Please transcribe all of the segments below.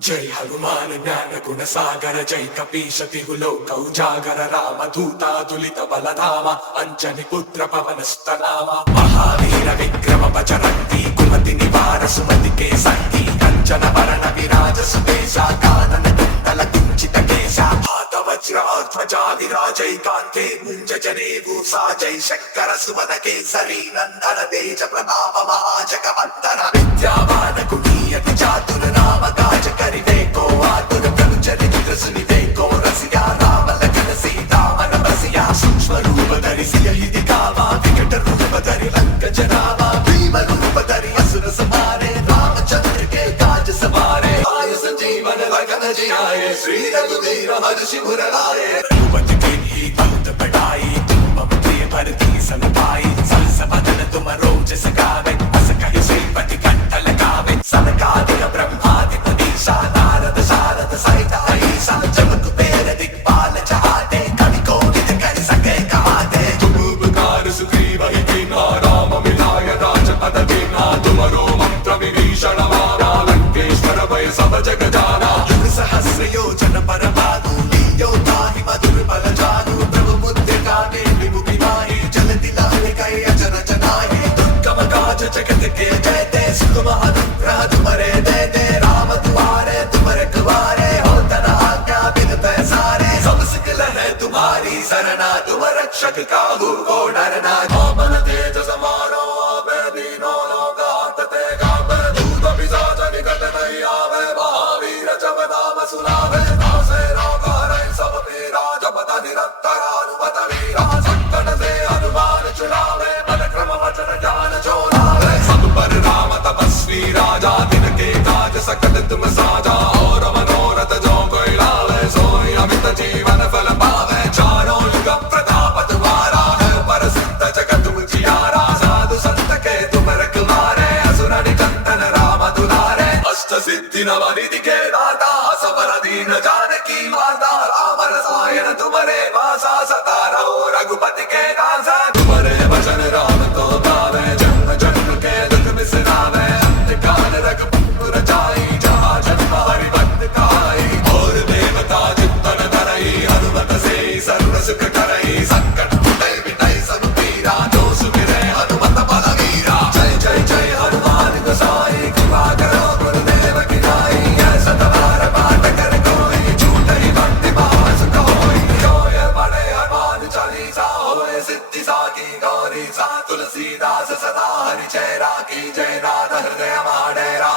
जय हनुमान ज्ञान गुण सागर जय कपीश तिहु लोक उजागर राम दूतातुलित बलधाम अंजनी पुत्र पवन सुतनामा महावीर विक्रम बजरंगी कुमति निवार सुमति के संगी कंचन वरण विराज सुबेशा कानन कुंडल कुंचित केशा हाथ वज्र ध्वजा विराजैकान्ते मुंज जनेऊ साजै शंकर सुमन केसरी नंदन तेज प्रताप महाजगवंदन विद्यावान गुणीयति चातुर नाम काज करिवे को आतुर प्रभु चरित्र सुनिवे को रसिया राम लखन सीता मन बसिया सूक्ष्म रूप धरि सियहि दिखावा विकट रूप धरि लंक जरावा भीम रूप धरि असुर संहारे रामचंद्र के काज सवारे आयु संजीवन लखन जियाए श्री रघुवीर हर्षि मुर लाए रघुपति कीन्ही बहुत बड़ाई तुम मम प्रिय भरती सन भाई सहस वदन तुम रोजस गावे अस कहि श्रीपति कंठ लगावे सनकादिक ब्रह्मादि मुनीसा नारद सारद सहित अहिसा जब कुबेर दिक्पाल चहाते कवि कोविद कर सके कहाते तुम उपकार सुग्रीव ही कीन्हा राम मिलाय राजपद दीन्हा तुमरो मंत्र विभीषण माना लंकेश्वर भय सब जग जाना युग सहस्र योजन पर भानु लीयो ताहि मधुर बल जानु प्रभु मुद्रिका ने विमुखी माहि जलति लाहि कहि अचर जनाहि दुर्गम काज जगत के जयते सुगम अनुग्रह तुमरे देते राम दुआरे तुम रखवारे हो तना आज्ञा बिन पैसारे सब सिकल है तुम्हारी सरना तुम रक्षक काहू को डरना पवन तेज समारो आवे दीनो लोक आंतते गावे दूत पिशाच निकट नहीं आवे महावीर जब नाम सुनावे नासे रोग हरै सब पीरा जपत निरंतर हनुमत वीरा संकट से हनुमान छुड़ावे बल क्रम वचन ज्ञान जो लावे सब पर राम तपस्वी राजा तिनके काज सकल तुम साजा और मनोरथ जो कोई लावे सोई अमित जीवन फल पावे चारों युग प्रताप तुम्हारा है प्रसिद्ध जगत उजियारा साधु संत के तुम रखवारे असुर निकंदन राम दुलारे अष्ट सिद्धि नव निधि के दाता असबर दीन जानकी माता राम रसायन तुमरे वासा सदा रहो रघुपति के दासा तुमरे वचन राम को पावे जन्म जन्म के दुख बिसरावे अंतकाल रघुपुर जाई जहाँ जन्म हरि भक्त काई और देवता चित्तन धरई हनुमत से सर्व सुख करई संकट कुटै मिटै सब पीरा जो सुमिरै हनुमत बलवीरा जय जय जय हनुमान गोसाई कृपा करो गुरुदेव की नाई ऐसा तवार पाठ कर कोई छूटै भक्ति भाव सुख होई जोय पढ़े हनुमान चालीसा होए सिद्धि साकी गौरी सा तुलसीदास सदा हरि चेरा की जय नाथ हृदय माडेरा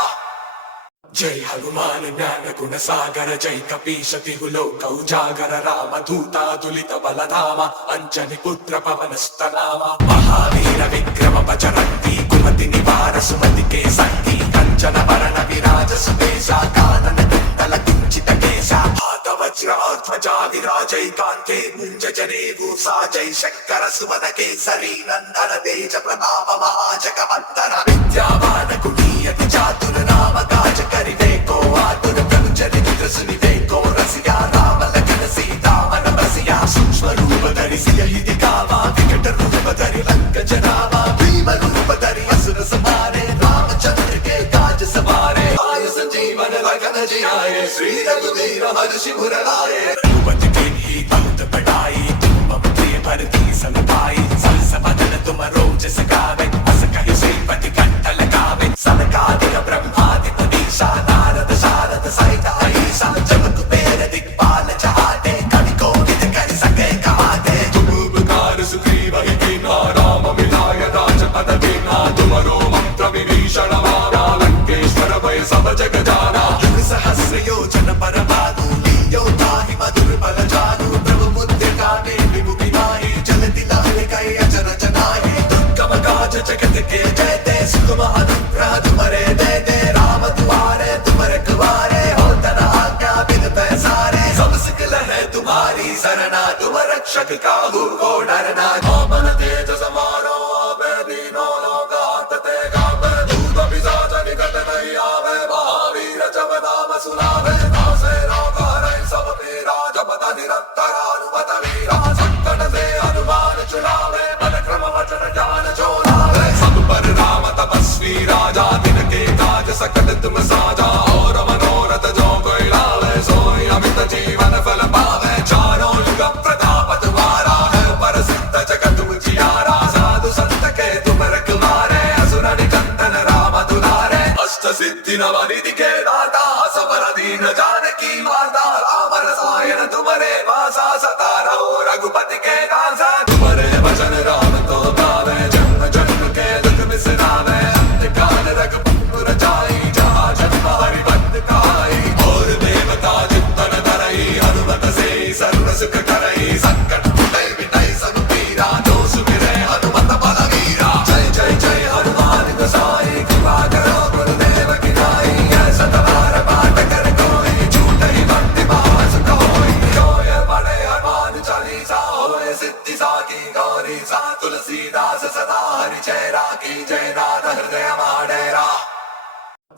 जय हनुमान ज्ञान गुण सागर जय कपीश तिहु लोक उजागर राम दूतातुलित बलधाम अंजनी पुत्र पवन सुतनामा महावीर विक्रम बजरंगी कुमति निवार सुमति के संगी कंचन वरण विराज सुबेशा कानन कुंडल कुंचित केशा हाथ वज्र ध्वजा विराजैकान्ते मुंज जनेऊ साजै शंकर सुमन केसरी नंदन तेज प्रताप महाजगवंदन विद्यावान गुणीयति चातुर नाम काज करिवे को आतुर प्रभु चरित्र सुनिवे को रसिया राम लखन सीता मन बसिया सूक्ष्म रूप धरि सियहि दिखावा विकट रूप धरि लंक जरावा भीम रूप धरि असुर संहारे रामचंद्र के काज सवारे आयु संजीवन लखन जियाए श्री रघुवीर हर्षि मुर लाए रघुपति कीन्ही बहुत बड़ाई तुम मम प्रिय भरती सन भाई सहस वदन तुम रोजस गावे अस कहि श्रीपति कंठ लगावे सनकादिक ब्रह्मादि मुनीसा नारद सारद सहित अहिसा जब कुबेर दिक्पाल चहाते कवि कोविद कर सके कहाते तुम उपकार सुग्रीव ही कीन्हा राम मिलाय राजपद दीन्हा तुमरो मंत्र विभीषण माना लंकेश्वर भय सब जग जाना युग सहस्र योजन पर भानु लीयो ताहि मधुर बल जानु प्रभु मुद्रिका ने विमुखी माहि जलति लाहि कहि अचर जनाहि दुर्गम काज जगत के जयते सुगम अनुग्रह तुमरे देते राम दुआरे तुम रखवारे हो तना आज्ञा बिन पैसारे सब सिकल है तुम्हारी सरना तुम रक्षक काहू को डरना पवन तेज समारो आवे दीनो लोक आंतते गावे दूत पिशाच निकट नहीं आवे महावीर जब नाम सुनावे नासे रोग हरै सब पीरा जपत निरंतर हनुमत वीरा संकट से हनुमान छुड़ावे बल क्रम वचन ज्ञान जो लावे सब पर राम तपस्वी राजा तिनके काज सकल तुम साजा और मनोरथ जो सबल दीन जानकी माता राम रसायन तुम्हारे वासा सता रहो रघुपति के दासा तुम्हारे भजन राम को गावे जन्म जन्म के दुख बिसरावे अंतकाल रघुपुर जाई जहाँ जन्म हरि भक्त काई और देवता चित्तन धरई हनुमत से सर्व सुख करई संकट कुटै मिटै सब पीरा जो सुमिरै हनुमत बलवीरा जय जय जय हनुमान गोसाई कृपा करो गुरुदेव की नाई ऐसा तवार पाठ कर कोई झूठई भक्ति पास कोई जोय पढ़े हनुमान चालीसा होए सिद्धि साकी गौरी सा तुलसीदास सदा हरि चेरा की जय नाथ हृदय माडेरा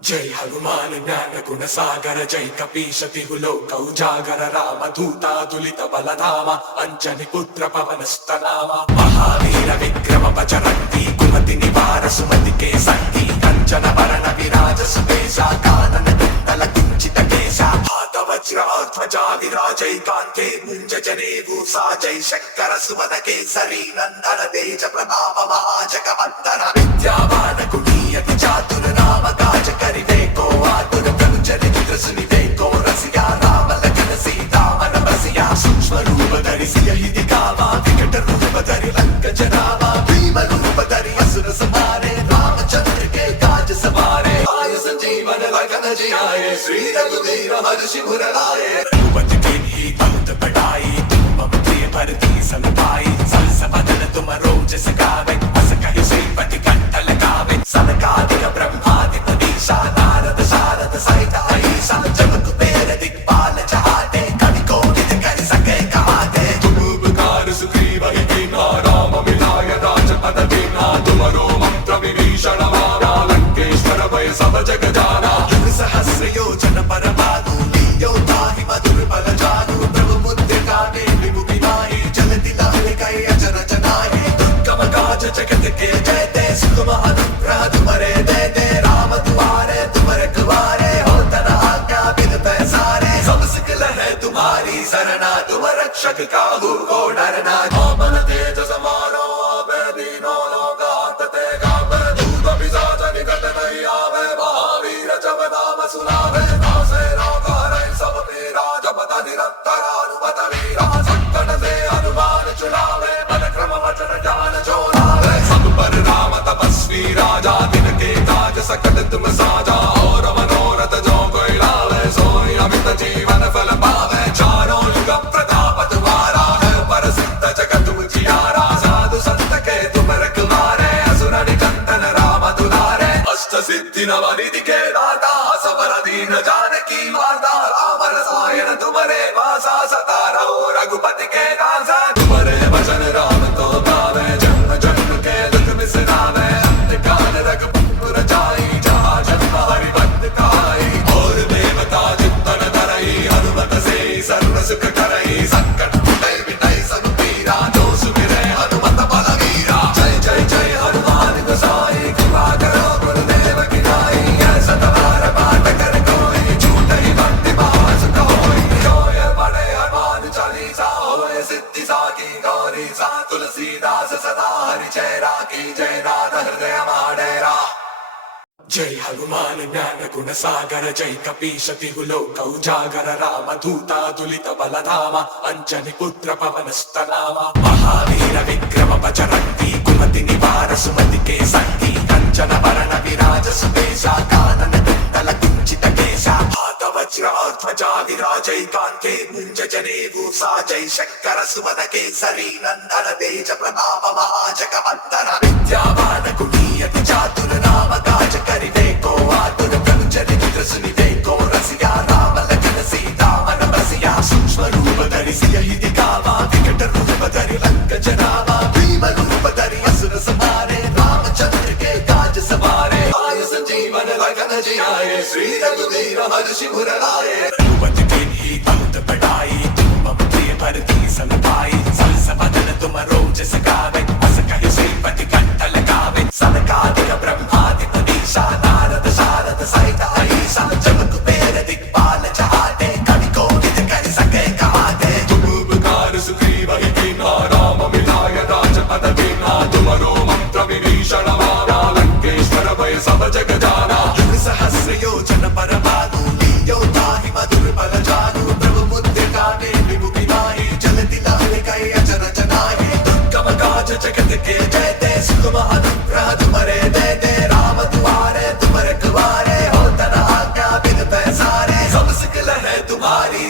जय हनुमान ज्ञान गुण सागर जय कपीश तिहु लोक उजागर राम दूता दुलित बल धामा अंजनी पुत्र पवन सुत नामा महावीर विक्रम बजरंगी कुमति निवार सुमति के संगी कंचन वरण विराज सुबेसा कानन कुंडल कुंचित केसा हाथ वज्र ध्वजा विराजै कांते मुंज जनेऊ साजै शंकर सुमन केसरी नंदन तेज प्रताप महाजगवंदन विद्यावान गुणीयति चातुर नाम काज करिवे को आतुर प्रभु चरित्र सुनिवे को रसिया राम लखन सीता मन बसिया सूक्ष्म रूप धरि सियहि दिखावा विकट रूप धरि लंक जरावा भीम रूप धरि असुर संहारे रामचंद्र के काज सवारे आयु संजीवन लखन जियाए श्री रघुवीर हर्षि मुर लाए रघुपति कीन्ही बहुत बड़ाई तुम मम प्रिय भरती सन भाई सहस बदन तुम रोजस गावे अस कहि श्रीपति कंठ लगावे सनकादिक ब्रह्मादि मुनीसा नारद सारद सहित अहिसा जब कुबेर दिक्पाल चहाते कवि कोविद कर सके कहाते तुम उपकार सुग्रीवहि कीन्हा राम मिलाय राजपद दीन्हा तुमरो मंत्र विभीषण माना लंकेश्वर भय सब जग जाना युग सहस्र योजन पर भानु लीयो ताहि मधुर बल जानु प्रभु मुद्रिका ने विमुखि नाहि जलति लहरि कहि अचर जनाहि दुर्गम काज जगत के जयते सुगम अनुग्रह तुम्हारे देते राम दुआरे तुम्हारे कुवारे हो तना आज्ञा बिन पैसारे सब सिकल है तुम्हारी सरना तुम रक्षक काहू को डरना आपन तेज समारो आवे दीनो लोकांतते कापे दूत पिशाच निकट नहीं आवे महावीर जब नाम सुनावे नासे रोग हरै सब पीरा जपत निरंतर हनुमत वीरा संकट से हनुमान छुड़ावे बल क्रम वचन ज्ञान जो लावे सब पर राम तपस्वी राजा दिन के काज सकल तुम साजा और मनोरथ जो कोई लावे सोई अमित जीवन फल पावे चारों युग प्रताप तुम्हारा है प्रसिद्ध जगत उजियारा साधु संत के तुम रखवारे असुर निकंदन राम दुलारे अष्ट सिद्धि नव निधि के दाता सबल दीन जानकी माता राम रसायन तुम्हारे वासा सता रहो रघुपति के दासा तुम्हारे भजन राम को गावे जन्म जन्म के दुख बिसरावे अंतकाल रघुपुर जाई जहाँ जन्म हरि भक्त काई और देवता चित्तन धरई हनुमत से सर्व सुख करई संकट कुटै मिटै सब पीरा जो सुमिरै हनुमत बलवीरा जय जय जय हनुमान गोसाई कृपा करो गुरुदेव की नाई ऐसा तवार पाठ कर कोई झूठई भक्ति पास कोई जोय पढ़े हनुमान चालीसा होए सिद्धि साकी गौरी सा तुलसीदास सदा हरि चेरा की जय नाथ हृदय माडेरा जय हनुमान ज्ञान गुण सागर जय कपीश तिहु लोक उजागर राम दूता दुलित बल धामा अंजनी पुत्र पवन सुत नामा महावीर विक्रम बजरंगी कुमति निवार सुमति के संगी कंचन वरण विराज सुबेसा कानन कुंडल कुंचित केसा हाथ वज्र ध्वजा विराजै कांते मुंज जनेऊ साजै शंकर सुमन केसरी नंदन तेज प्रताप महाजगवंदन विद्यावान गुणीयति चातुर नाम काज करिवे को आतुर प्रभु चरित्र सुनिवे को रसिया राम लखन सीता मन बसिया सूक्ष्म रूप धरि सियहि दिखावा विकट रूप धरि लंक जरावा भीम रूप धरि असुर संहारे रामचंद्र के काज सवारे आयु संजीवन लखन जियाए श्री रघुवीर हर्षि मुर लाए रघुपति कीन्ही बहुत बड़ाई तुम मम प्रिय भरती सन भाई सहस बदन तुम रोजस गावे अस कहि श्रीपति कंठ लगावे सनकादिक ब्रह्मादि मुनीसा नारद सारद सहित अहिसा जब कुबेर दिक्पाल चहाते कवि कोविद कर सके कहाते तुम उपकार सुग्रीवहि कीन्हा राम मिलाय राजपद दीन्हा तुमरो मंत्र विभीषण माना लंकेश्वर भय सब जग जाना युग सहस्र योजन पर भानु लीयो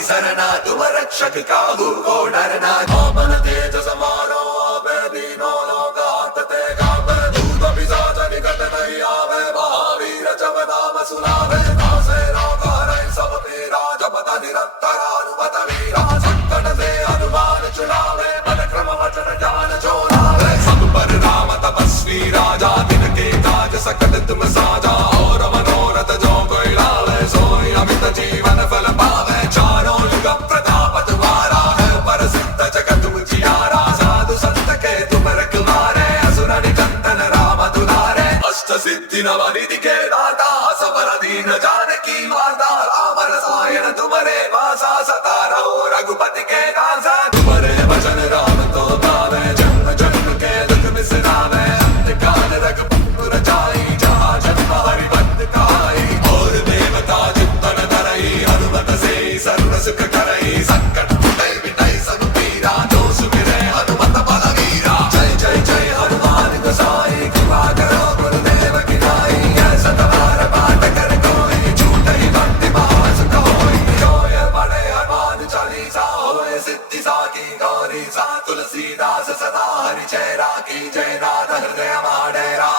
सरना तुम रक्षक काहू को डरना। आपन तेज समारो आपे दीनो लोकांत ते कापे, दूत पिशाच निकट नहीं आवे, महावीर जब नाम सुनावे। नासे रोग हरै सब पीरा, जपत निरंतर हनुमत वीरा। संकट से हनुमान छुड़ावे, बल क्रम वचन ज्ञान जोरावे। सब पर राम तपस्वी राजा, तिनके काज सकल तुम साजा। और मनोरथ जो कोई लावे, सोई अमित जीवन फल पावे। चारों युग प्रताप तुम्हारा है, प्रसिद्ध जगत उजियारा। साधु संत के तुम रखवारे, असुर निकंदन राम दुलारे। अष्ट सिद्धि नव निधि के दाता, असबर दीन जानकी माता। राम रसायन तुमरे वासा, सदा रहो रघुपति के दासा। तुमरे भजन राम को पावे, जन्म जन्म के दुख बिसरावे। अंत काल रघुपुर जाई, जहाँ जन्म हरि भक्त कहाई। और देवता चित्तन धरई, हनुमत से सर्व सुख करई। संकट छुटै मिटै सब पीरा, जो सुमिरै हनुमत बलवीरा। जय जय जय हनुमान गोसाई, कृपा करो गुरुदेव की नाई। ऐसा तुम्हारा पाठ कर कोई, छूटै भक्ति महासुख होई। जो ये पढ़े हनुमान चालीसा, होए सिद्धि साकी गौरी सा। तुलसीदास सदा हरिचय राखी, जय नाथ हृदय डेरा।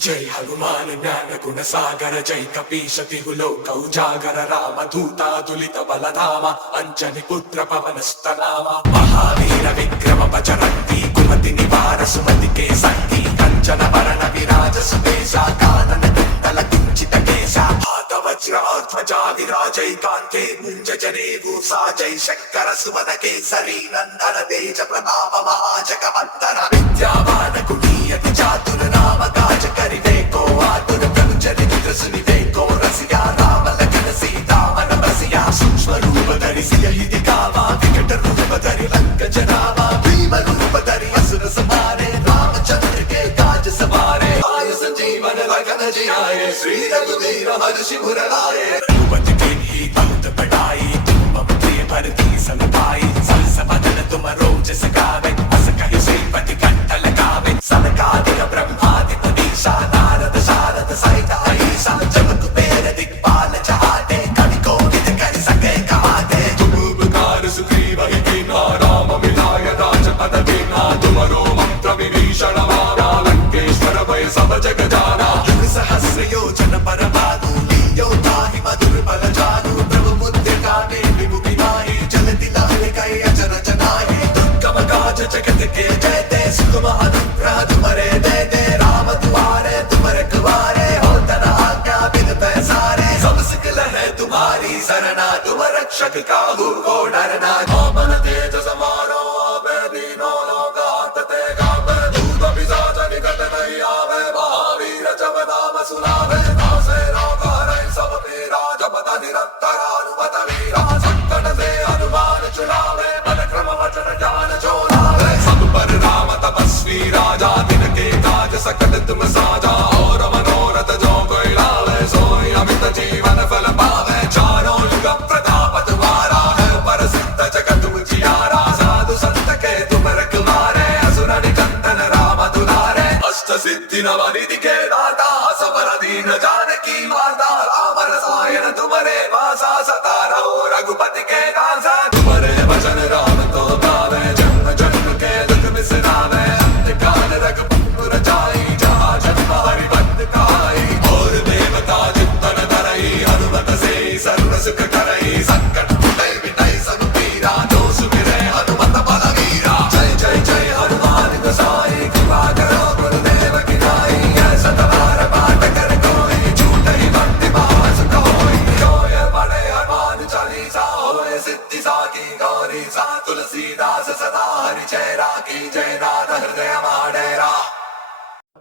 जय हनुमान ज्ञान गुण सागर, जय कपीश तिहु लोक उजागर। राम दूता तुलित बल धामा, अंजनी पुत्र पवन सुत नामा। महावीर विक्रम बजरंगी, कुमति निवार सुमति के संगी। कंचन वरण विराज सुबेसा, कानन कुंडल कुंचित केसा। हाथ वज्र ध्वजा विराजै, कांधे मुंज जनेऊ साजै। शंकर सुमन केसरी नंदन, तेज प्रताप महाजगवंदन। विद्यावान गुणी अति चातुर, नाम काज करिवे को आतुर। प्रभु चरित्र सुनिवे को रसिया, राम लखन सीता मन बसिया। सूक्ष्म रूप धरि सियहि दिखावा, विकट रूप धरि लंक जरावा। भीम रूप धरि असुर संहारे, रामचंद्र के काज सवारे। आयु संजीवन लखन जियाए, श्री रघुवीर हर्षि मुर लाए। रघुपति कीन्ही बहुत बड़ाई, तुम मम प्रिय भरति सन भाई। सहस वदन तुम रोज सगावे, अस कहि श्रीपति कंठ लगावे। सनकादिक ब्रह्मादि मुनीसा, नारद शारद सहित अहीसा। जब कुबेर दिक्पाल चहाते, कवि कोविद कर सके कहाते। तुम उपकार सुग्रीव ही कीन्हा, राम मिलाय राजपद दीन्हा। तुमरो मंत्र विभीषण माना, लंकेश्वर भय सब जग जाना। युग सहस्र योजन पर भानु, लील्यो ताहि मधुर बल जानु। प्रभु मुद्रिका मेलि मुखि माहि, जलति लाल कहि अचरज नाहि। दुर्गम काज जगत के जेते, सुगम अनुग्रह तुमरे देते। राम दुआरे तुम रखवारे, होत न आज्ञा बिन पैसारे। सब सिख लहै तुम्हारी सरना, तुम रक्षक काहू को डरना। आपन तेज समारो आपे दीनो लोकांत ते कापे। दूत पिशाच निकट नहीं आवे, महावीर जब नाम सुनावे। नासे रोग हरै सब पीरा, जपत निरंतर हनुमत वीरा। संकट से हनुमान छुड़ावे, बल क्रम वचन ज्ञान जोरावे। सब पर राम तपस्वी राजा, तिनके काज सकल तुम साजा। और मनोरथ जो कोई लावे, सोई अमित जीवन फल पावे। चारों युग प्रताप तुम्हारा है, प्रसिद्ध जगत उजियारा। साधु संत के तुम रखवारे, असुर निकंदन राम दुलारे। अष्ट सिद्धि नव निधि के दाता, असबर दीन जानकी माता। राम रसायन तुमरे वासा, सदा रहो रघुपति के दासा। तुमरे भजन राम को पावे, जन्म जन्म के दुख बिसरावे। अंत काल रघुपुर जाई, जहाँ जन्म हरि भक्त कहाई। और देवता चित्तन धरई, हनुमत से सर्व सुख करई। संकट छुटै मिटै सब पीरा, जो सुमिरै हनुमत बलवीरा। जय जय जय हनुमान गोसाई, कृपा करो गुरुदेव की नाई। ऐसा तुम्हारा पाठ कर कोई, छूटै भक्ति महासुख होई। जो ये पढ़े हनुमान चालीसा, होए सिद्धि साकी गौरी सा। तुलसीदास सदा हरिचय राखी, जय नाथ हृदय डेरा।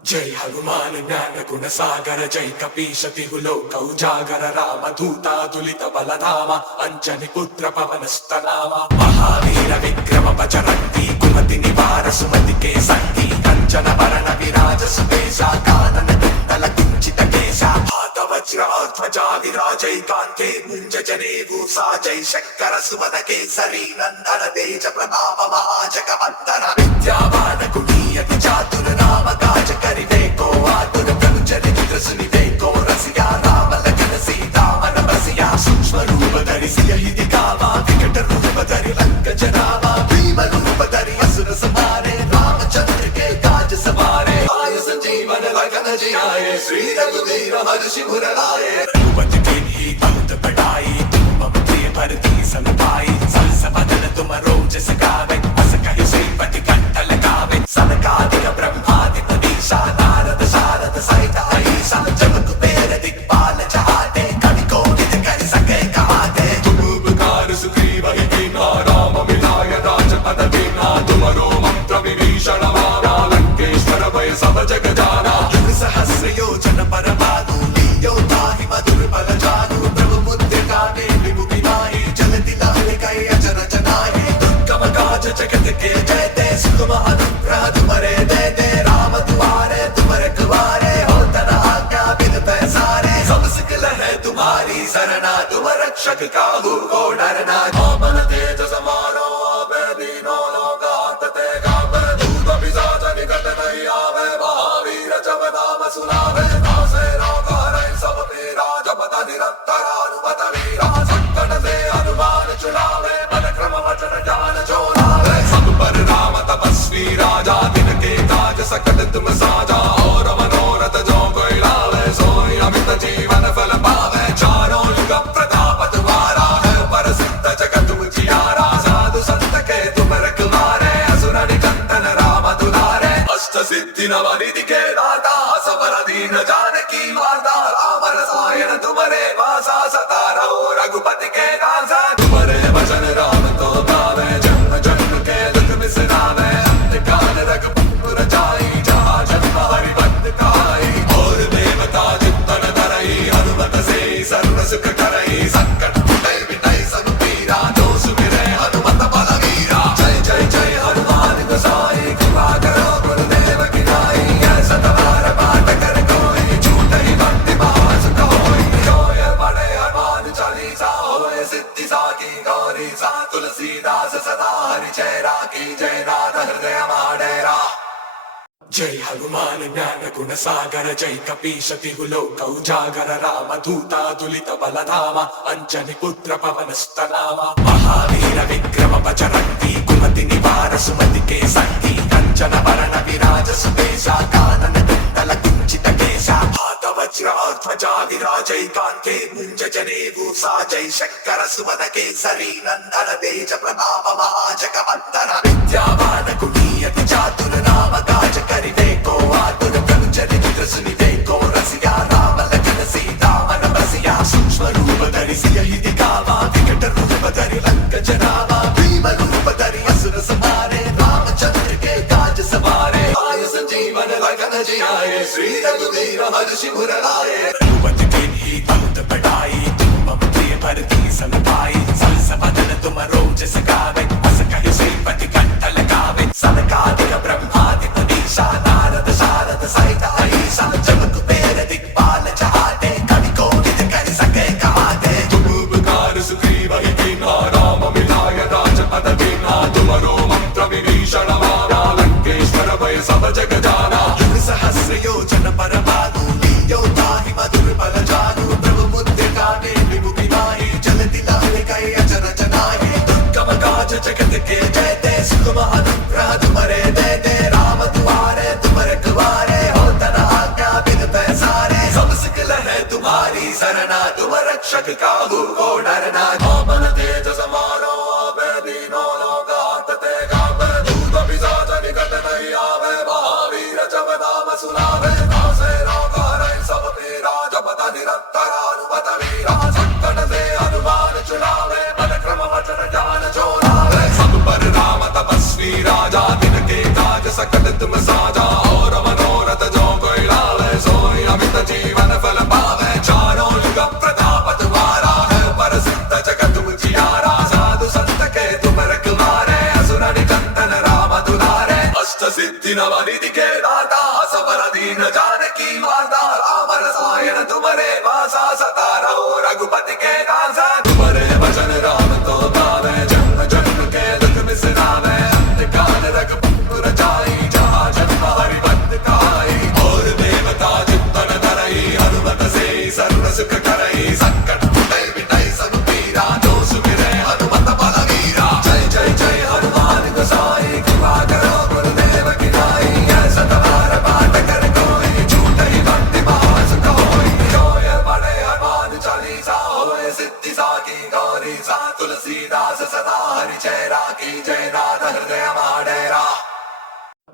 जय हनुमान ज्ञान गुण सागर, जय कपीश तिहु लोक उजागर। राम दूता तुलित बल धामा, अंजनी पुत्र पवन सुत नामा। महावीर विक्रम बजरंगी, कुमति निवार सुमति के संगी। कंचन वरण विराज सुबेसा, कानन कुंडल कुंचित केसा। हाथ वज्र ध्वजा विराजै, कांधे मुंज जनेऊ साजै। शंकर सुमन केसरी नंदन, तेज प्रताप महाजगवंदन। विद्यावान गुणी अति चातुर, नाम काज करिवे को आतुर। प्रभु चरित्र सुनिवे को रसिया, राम लखन सीता मन बसिया। सूक्ष्म रूप धरि सियहि दिखावा, हर्षि मुरलाए रघुपति किन्हीं बहुत बढ़ाई तुम मम प्रिय भरती सम भाई सहस बदन तुम रोजस गावे अस कहि श्रीपति कंठ लगावे सनकादिक ब्रह्मादि मनीषा नारद शारद सहित अहिषा जब कुबेर दिक्पाल चहाते कवि कोविद कर सके कहाते तुम उपकार सुग्रीव ही कीन्हा राम मिलाय राजपद दीन्हा तुमरो मंत्र विभीषण माना लंकेश्वर भय सब जग जाना युग सहस्र योजन पर भानु लीयो ताहि मधुर बल जानु प्रभु मुद्रिका ने विमुखी नाहि जलति लहरि कहि अचरज नाहि दुर्गम काज जगत के जयते सुगम अनुग्रह तुमरे देते राम दुआरे तुम रखवारे हो तना आज्ञा बिन पैसारे सब सिकल है तुम्हारी सरना तुम रक्षक काहू को डरना पवन तेज समारो आवे दीनो लोकांत ते कावे दूत पिशाच निकट नहीं आवे महावीर जब नाम सुनावे नासे रोग हरै सब पीरा जपत निरंतर हनुमत वीरा संकट से हनुमान छुड़ावे बल क्रम वचन ज्ञान जो लावे सब पर राम तपस्वी राजा दिन के काज सकल तुम साजा और मनोरथ जो कोई लावे सोई अमित जीवन फल पावे चारों युग प्रताप तुम्हारा है प्रसिद्ध जगत उजियारा साधु संत के तुम रखवारे असुर निकंदन राम दुलारे अष्ट सिद्धि नव निधि के दाता सबर दीन जानकी माता राम रसायन तुमरे वासा सदा रहो रघुपति के दासा तुमरे भजन राम तो पावे जन्म जन्म के दुख बिसरावे अंत काल रघुपुर जाई जहाँ जन्म हरि भक्त कहाई और देवता चित्तन धरई हनुमत से सर्व सुख करई संकट मिटई मिटई सब पीरा जो सुमिरै हनुमत बलवीरा जय जय जय हनुमान गोसाई कृपा करो गुरुदेव की नाई ऐसा तुम्हारा पाठ कर कोई झूठई भक्ति महासुख होई जो ये पढ़े हनुमान चालीसा होए सिद्धि साकी गौरी सा तुलसीदास सदा हरि चेरा की जय नाथ हृदय डेरा जय हनुमान ज्ञान गुण सागर जय कपीश तिहु लोक उजागर राम दूता दुलित बल धामा अंजनी पुत्र पवन सुत नामा महावीर विक्रम बजरंगी कुमति निवार सुमति के संगी कंचन वरण विराज सुबेशा कानन कुंडल कुंचित केशा हाथ वज्र और ध्वजा विराजै कांधे मुंज जनेऊ साजै शंकर सुमन केसरी नंदन तेज प्रताप महाजगवंदन विद्यावान गुणीयति चातुर नाम काज करिवे को आतुर प्रभु चरित्र सुनिवे को रसिया राम लखन सीता मन बसिया सूक्ष्म रूप धरि सियहि दिखावा विकट रूप धरि लंक जरावा भीम रूप धरि असुर संहारे रामचंद्र के काज सवारे आयु संजीवन लखन जियाए श्री रघुवीर हर्षि मुरलाए रघुपति किन्हीं बहुत बढ़ाई तुम मम प्रिय भरती सम भाई सहस बदन तुम रोजस गावे अस कहि श्रीपति कंठ लगावे सनकादिक ब्रह्मादि मनीषा नारद शारद सहित अहिषा जब कुबेर दिक्पाल चहाते कवि कोविद कर सके कहाते तुम उपकार सुग्रीव ही कीन्हा राम मिलाय राजपद दीन्हा तुमरो मंत्र विभीषण माना लंकेश्वर भय सब जग जाना युग सहस्र योजन पर भानु लीयो ताहि मधुर बल जानु प्रभु मुद्रिका ने विमुखी नाहि जलति लहरि कहि अचरज नाहि दुर्गम काज जगत के जयते सुगम अनुग्रह तुमरे देते राम दुआरे तुम रखवारे हो तना आज्ञा बिन पैसारे सब सिकल है तुम्हारी सरना तुम रक्षक काहू को डरना पवन तेज समारो आवे दीनो लोकांत ते कावे दूत पिशाच निकट नहीं आवे महावीर जब नाम सुनावे नासे रोग हरै सब पीरा जपत निरंतर हनुमत वीरा संकट से हनुमान छुड़ावे बल क्रम वचन ज्ञान जो लावे सब पर राम तपस्वी राजा दिन के काज सकल तुम साजा और मनोरथ जो कोई लावे सोई अमित जीवन फल पावे चारों युग प्रताप तुम्हारा है प्रसिद्ध जगत उजियारा साधु संत के तुम रखवारे असुर निकंदन राम दुलारे अष्ट सिद्धि नव निधि के दाता सबर दीन जानकी माता राम रसायन तुमरे वासा सदा रहो रघुपति के दासा तुमरे भजन राम तो पावे जन्म जन्म के दुख बिसरावे अंत काल रघुपुर जाई जहाँ जन्म हरि भक्त कहाई और देवता चित्तन धरई हनुमत से सर्व सुख करई संकट मिटई मिटई सब पीरा जो सुमिरै हनुमत बलवीरा जय जय जय हनुमान गोसाई कृपा करो गुरुदेव की नाई गौरी सा तुलसीदास सदा हरि जय राखी जय नाथ हृदय माडेरा।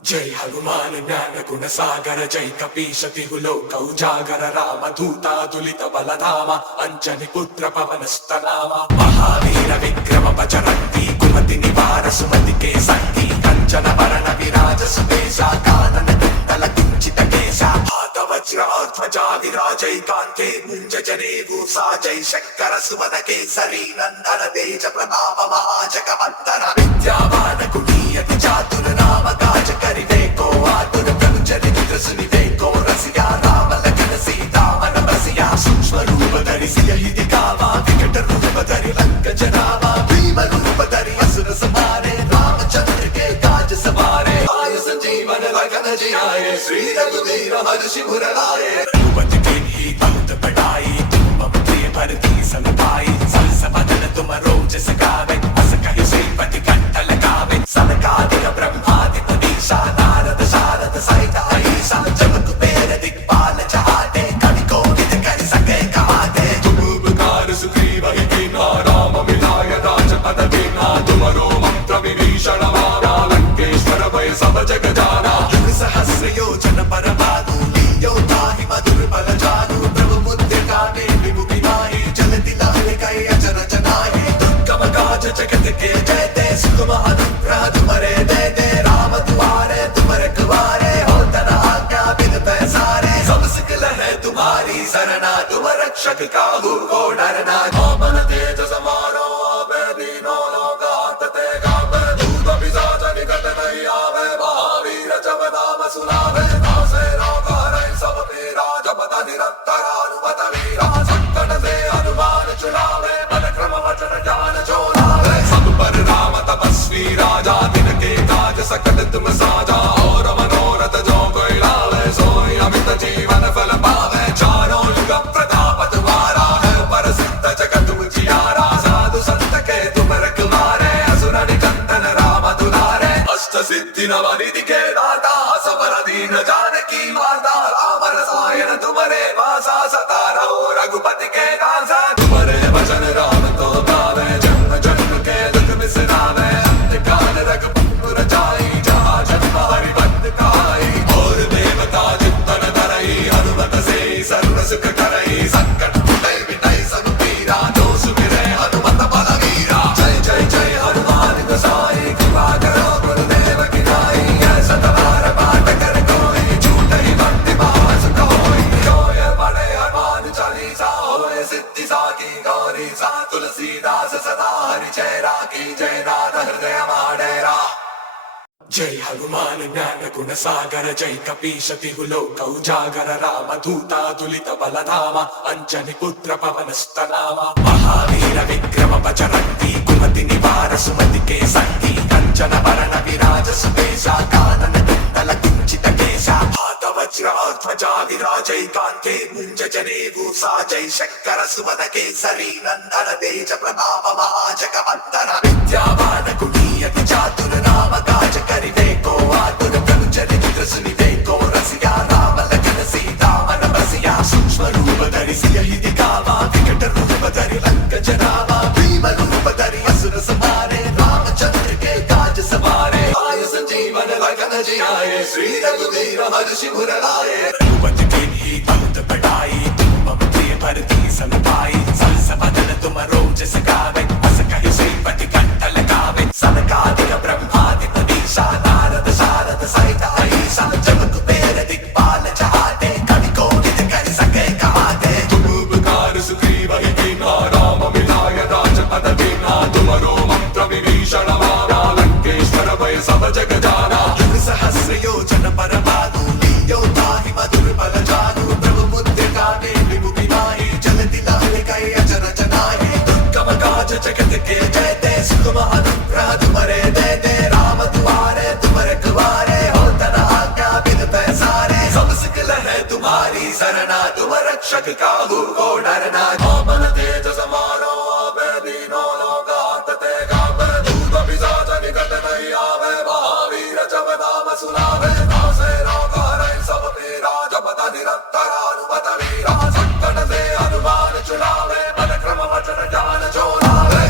जय हनुमान ज्ञान गुण सागर जय कपीश तिहु लोक उजागर राम दूतातुलित बलधामा अंजनी पुत्र पवन स्तनामा महावीर विक्रम बजरंगी कुमति निवार सुमति के संगी कंचन वरण विराज सुबेशा कानन कुंडल कुंचित केशा हाथ वज्र ध्वजा विराजय कांते मुंज जनेऊ साजय शंकर सुमन केसरी नंदन तेज प्रताप महाजगवंदन विद्यावान गुणीयति चातुर नाम काज करिवे को आतुर प्रभु चरित्र सुनिवे को रसिया राम लखन सीता मन बसिया सूक्ष्म रूप धरि सियहि दिखावा विकट रूप धरि लंक जरावा भीम रूप धरि असुर संहारे रामचंद्र के काज सवारे आयु संजीवन लखन जियाए श्री रघुवीर हर्षि मुर लाए रघुपति कीन्ही बहुत बड़ाई तुम मम प्रिय भरती सन भाई सहस बदन तुम रोजस गावे अस कहि श्रीपति कंठ लगावे सनकादिक ब्रह्मादि मुनीषा नारद शारद सहित अहीसा जगत कुबेर दिक्पाल जहाते कवि कोविद कर सके कहाते तुम उपकार सुग्रीव ही कीन्हा राम मिलाय राजपद दीन्हा तुमरो मंत्र विभीषण माना लंकेश्वर भय सब जग जाना युग सहस्र योजन पर भानु लीयो ताहि मधुर बल जानु प्रभु मुद्रिका ने विमुखी माही जलति लाल कई अचर जनाही दुर्गम काज जगत के जयते सुगम अनुग्रह तुम्हारे दे दे राम दुआरे तुम रखवारे हो तना आज्ञा बिन पैसारे सब सिकल है तुम्हारी सरना तुम रक्षक काहू को डरना आपन तेज समारो आवे दीनो लोक आंतते गावे दूत पिशाच निकट नहीं आवे महावीर जब नाम सुनावे नासे रोग हरै सब पीरा जपत निरंतर हनुमत वीरा संकट से हनुमान छुड़ावे बल क्रम वचन ज्ञान चोलावे सब पर राम तपस्वी राजा तिनके काज सकल तुम साजा और मनोरथ जो कोई लावे सोई अमित जीवन फल पावे चारों युग प्रताप तुम्हारा है प्रसिद्ध जगत उजियारा साधु संत के तुम रखवारे असुर निकंदन राम दुलारे अष्ट सिद्धि नव निधि के दाता असबर दीन जानकी माता राम रसायन तुम्हारे वासा सदा रहो रघुपति के दासा तुम्हारे भजन राम को गावे जन्म जन्म के दुख बिसरावे अंतकाल रघुपुर जाई जहाँ जन्म हरि भक्त कहाई और देवता चित्तन धरई हनुमत से सर्व सुख करई संकट कुटै मिटै सब पीरा जो सुमिरै हनुमत बलवीरा जय जय जय हनुमान गोसाई कृपा करो गुरुदेव की नाई ऐसा तवार पाठ कर कोई छूटै भक्ति पास कोई जोय पढ़े हनुमान चालीसा होए सिद्धि साकी गौरी सा तुलसीदास सदा हरि जय राखी जय नाथ हृदय माडेरा। जय हनुमान ज्ञान गुण सागर जय कपीश तिहु लोक उजागर राम दूतातुलित बलधामा अंजनी पुत्र पवन स्तनामा महावीर विक्रम बजरंगी कुमति निवार सुमति के संगी कंचन वरण विराज सुबेशा कानन कुंडल कुंचित केशा हाथ वज्र ध्वजा विराजय कांते मुंज जनेऊ साजय शंकर सुमन केसरी नंदन तेज प्रताप महाजगवंदन विद्यावान गुणीयति चातुर नाम काज करिवे को आतुर प्रभु चरित्र सुनिवे को रसिया राम लखन सीता मन बसिया सूक्ष्म रूप धरि सियहि दिखावा विकट रूप धरि लंक जरावा भीम रूप धरि असुर संहारे रामचंद्र के काज सवारे आयु संजीवन लखन जियाए श्री रघुवीर हर्षि मुर लाए रघुपति कीन्ही बहुत बड़ाई तुम मम प्रिय भरती सन भाई सहस बदन तुम रोजस गावे अस कहि श्रीपति कंठ लगावे सनकादिक ब्रह्मादि मुनीषा नारद शारद सहित अहीसा जगत कुबेर दिक्पाल जहाते कवि कोविद कर सके कहाते तुम उपकार सुग्रीव ही कीन्हा राम मिलाय राजपद दीन्हा तुमरो मंत्र विभीषण माना लंकेश्वर भय सब जग जाना युग सहस्र योजन पर भानु लीयो ताहि मधुर बल जानु प्रभु मुद्रिका ने विमुखी माही जलति लाल कई अचर जनाही दुर्गम काज जगत के जयते सुगम अनुग्रह तुम्हारे दे दे राम दुआरे तुम रखवारे हो तना आज्ञा बिन पैसारे सब सिकल है तुम्हारी सरना तुम रक्षक काहू को डरना आपन तेज समारो आवे दीनो लोक आंतते गावे दूत पिशाच निकट नहीं आवे महावीर जब नाम सुनावे नासे रोग हरै सब पीरा जपत निरंतर हनुमत वीरा संकट से हनुमान छुड़ावे बल क्रम वचन ज्ञान चोलावे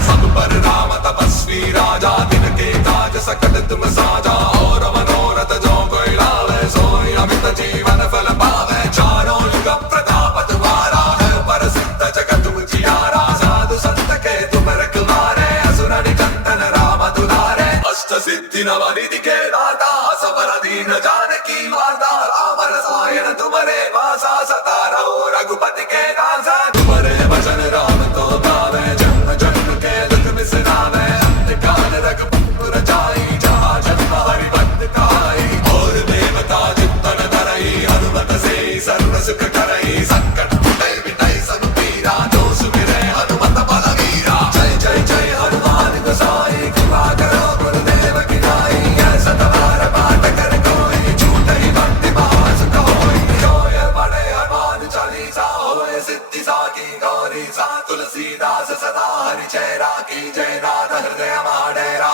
तुम साजा और मनोरथ जो कोई लावे सोई अमित जीवन फल पावे चारों युग प्रताप तुम्हारा है प्रसिद्ध जगत उजियारा साधु संत के तुम रखवारे असुर निकंदन राम दुलारे अष्ट सिद्धि नवनिधि के दाता सबल दीन जानकी माता राम रसायन तुम्हारे वासा सता रहो रघुपति के दासा तुम्हारे भजन राम तो पावे जन्म जन्म के दुख बिसरावे अंतकाल रघुपुर जाई जहाँ जन्म हरि भक्त काई और देवता चित्तन धरई हनुमत से सर्व सुख करई संकट मिटई मिटई सब पीरा जो सुमिरै हनुमत बलवीरा जय जय जय हनुमान गोसाई कृपा करो गुरुदेव की नाई ऐसा तुम्हारा पाठ कर कोई झूठई भक्ति महासुख होई जो ये पढ़े हनुमान चालीसा होए सिद्धि साकी गौरी सा तुलसीदास सदा हरि चेरा की जय नाथ हृदय माडेरा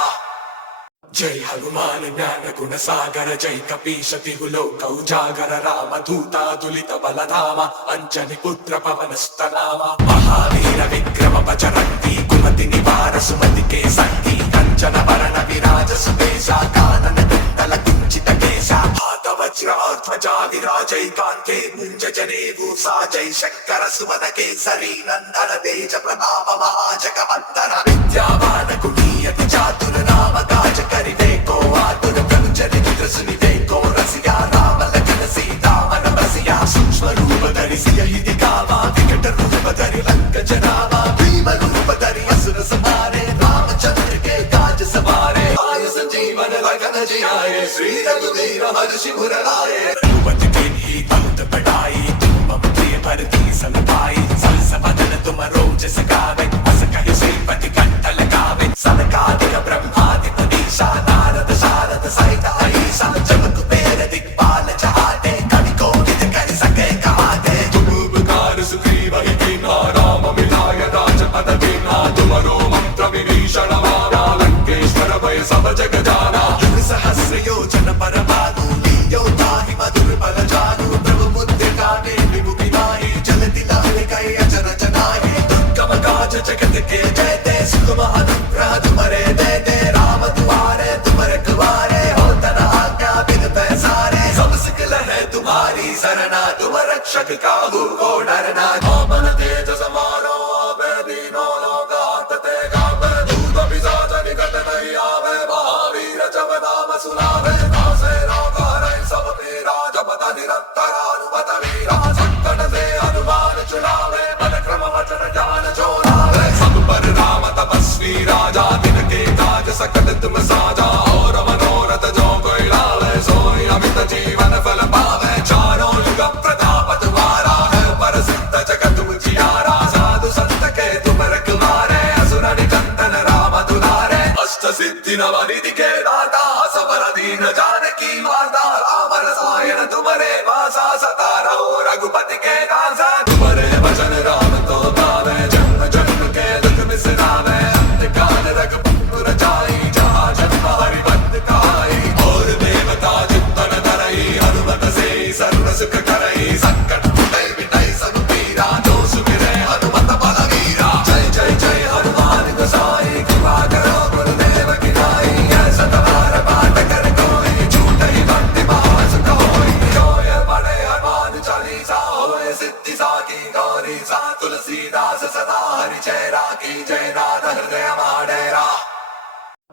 जय हनुमान ज्ञान गुण सागर जय कपीश तिहु लोक उजागर राम दूता दुलित बलधामा अंजनी पुत्र पवन स्तनामा महावीर विक्रम बजरंगी कुमति निवार सुमति के संगी कंचन वरण विराज सुबेसा कानन कुंडल कुंचित केसा हाथ वज्र ध्वजा विराजै कांते मुंज जनेऊ साजै शंकर सुमन केसरी नंदन तेज प्रताप महाजगवंदन विद्यावान गुणीयति चातुर नाम काज करिवे को आतुर प्रभु चरित्र सुनिवे को रसिया राम लखन सीता मन बसिया सूक्ष्म रूप धरि सियहि दिखावा विकट रूप धरि लंक जरावा भीम रूप धरि असुर संहारे रामचंद्र के काज सवारे आयु संजीवन लखन जियाए श्री रघुवीर हर्षि उर लाए रघुपति कीन्ही बहुत बड़ाई तुम मम प्रिय भरती सन भाई सहस बदन तुम रोजस गावे अस कहि श्रीपति कंठ लगावे सनकादिक ब्रह्मादि मुनीसा नारद शारद सहित अहिसा जब कुबेर दिक्पाल चहाते कवि कोविद कर सके कहाते तुम उपकार सुग्रीव ही कीन्हा राम मिलाय राजपद दीन्हा तुमरो मंत्र विभीषण माना लंकेश्वर भय सब जग जाना युग सहस्र योजन पर भानु लील्यो ताहि मधुर बल जानु प्रभु मुद्रिका मेलि मुखि नाहि जलति लाल कहि अचरज नाहि दुर्गम काज जगत के जयते सुगम अनुग्रह तुम्हारे देते राम दुआरे तुम रखवारे हो तना आज्ञा बिन पैसारे सब सिकल है तुम्हारी सरना तुम रक्षक काहू को डरना आपन तेज समारो आपे दीनो लोक हांकते कांपे भूत पिशाच निकट नहीं आवे महावीर जब नाम सुनावे नासे रोग हरै सब पीरा जपत निरंतर हनुमत वीरा संकट से हनुमान छुड़ावे मन क्रम वचन ज्ञान जोड़ावे सब पर राम तपस्वी राजा तिनके काज सकल तुम साजा और मनोरथ जो कोई लावे सोई अमित जीवन फल पावे चारों युग प्रताप तुम्हारा है प्रसिद्ध जगत उजियारा साधु संत के तुम रखवारे असुर निकंदन राम दुलारे अष्ट सिद्धि नवनिधि के दाता सबल दीन जानकी माता राम रसायन तुम्हारे वासा सता रहो रघुपति के दासा तुम्हारे भजन राम तो पावे जन्म जन्म के दुख बिसरावे अंतकाल रघुपुर जाई जहाँ जन्म हरि भक्त काई और देवता चित्तन धरई हनुमत से सर्व सुख करई संकट मिटई मिटई सब पीरा जो सुमिरै हनुमत बलवीरा जय जय जय हनुमान गोसाई कृपा करो गुरुदेव की नाई ऐसा तुम्हारा पाठ कर कोई झूठई भक्ति महासुख होई जो ये पढ़े हनुमान चालीसा होए सिद्धि साकी गौरी सा तुलसीदास सदा हरि चेरा की जय नाथ हृदय माडेरा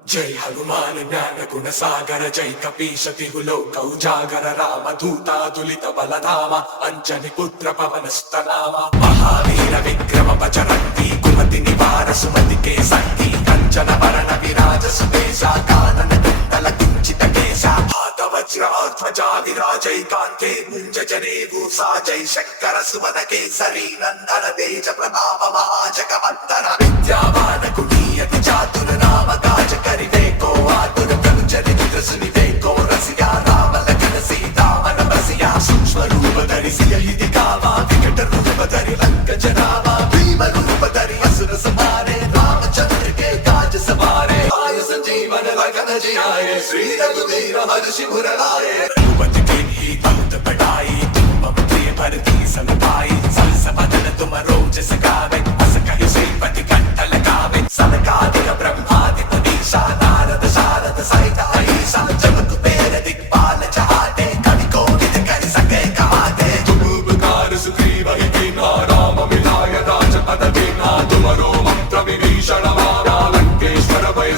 जय हनुमान ज्ञान गुण सागर जय कपीश तिहु लोक उजागर राम दूता दुलित बलधामा अंजनी पुत्र पवन स्तनामा महावीर विक्रम बजरंगी कुमति निवार सुमति के संगी कंचन वरण विराज सुबेसा कानन कुंडल कुंचित केसा हाथ वज्र ध्वजा विराजै कांते मुंज जनेऊ साजै शंकर सुमन केसरी नंदन तेज प्रताप महाजगवंदन विद्यावान गुणीयति चातुर नाम काज करिवे को आतुर प्रभु चरित्र सुनिवे को रसिया राम लखन सीता मन बसिया सूक्ष्म रूप धरि सियहि दिखावा विकट रूप धरि लंक जरावा भीम रूप धरि असुर संहारे रामचंद्र के काज सवारे आयु संजीवन लखन जियाए श्री रघुवीर हर्षि उर लाए रघुपति कीन्ही बहुत बड़ाई तुम मम प्रिय भरती सन भाई सहस बदन तुम रोजस गावे अस कहि श्रीपति कंठ लगावे सनकादिक ब्रह्मादि मुनीसा नारद शारद सहित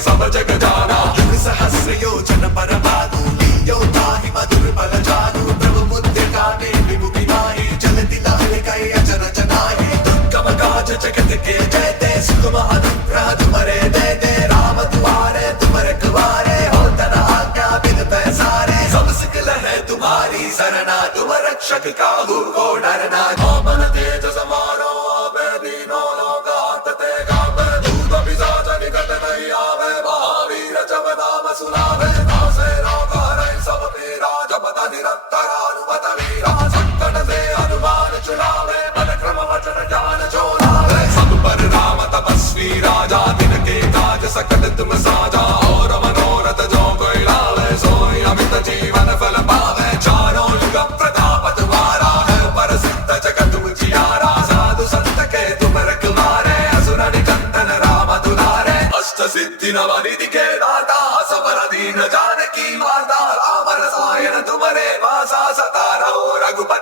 सब जग जाना। युग सहस्र योजन पर भानु लीयो ताहि मधुर बल जानु। प्रभु मुद्दे काटे विमुखी माही जलति लाल कई अचर जनाही। दुर्गम काज जगत के जयते सुगम अनुग्रह तुमरे दे दे। राम दुआरे तुम रखवारे हो तना आज्ञा बिन पैसारे। सब सिकल है तुम्हारी सरना तुम रक्षक काहू को डरना। आपन तेज समारो आवे दीनो लोक आंतते गावे। दूत पिशाच निकट नहीं आवे महावीर जब नाम सुनावे। नासे रोग हरै सब पीरा जपत निरंतर हनुमत वीरा। संकट से हनुमान छुड़ावे मन क्रम वचन ज्ञान जो लावे। सब पर राम तपस्वी राजा तिनके काज सकल तुम साजा। और मनोरथ जो कोई लावे सोई अमित जीवन फल पावे। चारों युग प्रताप तुम्हारा है प्रसिद्ध जगत उजियारा। साधु संत के तुम रखवारे असुर निकंदन राम दुलारे। अष्ट सिद्धि नव निधि के दाता असबर दीन जानकी माता। राम रसायन तुम्हारे वासा सता रहो रघुपति